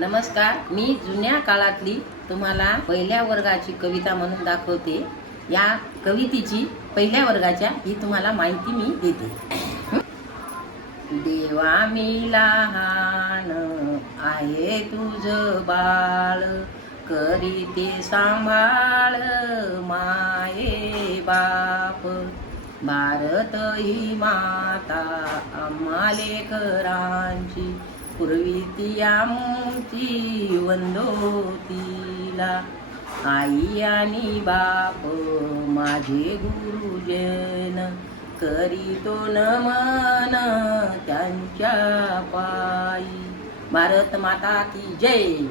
नमस्कार, मी जुन्या काळातली तुम्हाला पहिल्या वर्गाची कविता म्हणून दाखवते। या कवितेची पहिल्या वर्गाच्या ही तुम्हाला माहिती मी देते। देवा मी लहान आहे तुझ बाळ, करीते सांभाळ माये बाप। भारत ही माता आम्हा लेकरांची, पूर्वी आमची वंदोतीला। आई आणि बाप माझे गुरुजन, करीतो नमन त्यांच्या पायी। भारत माता की जय।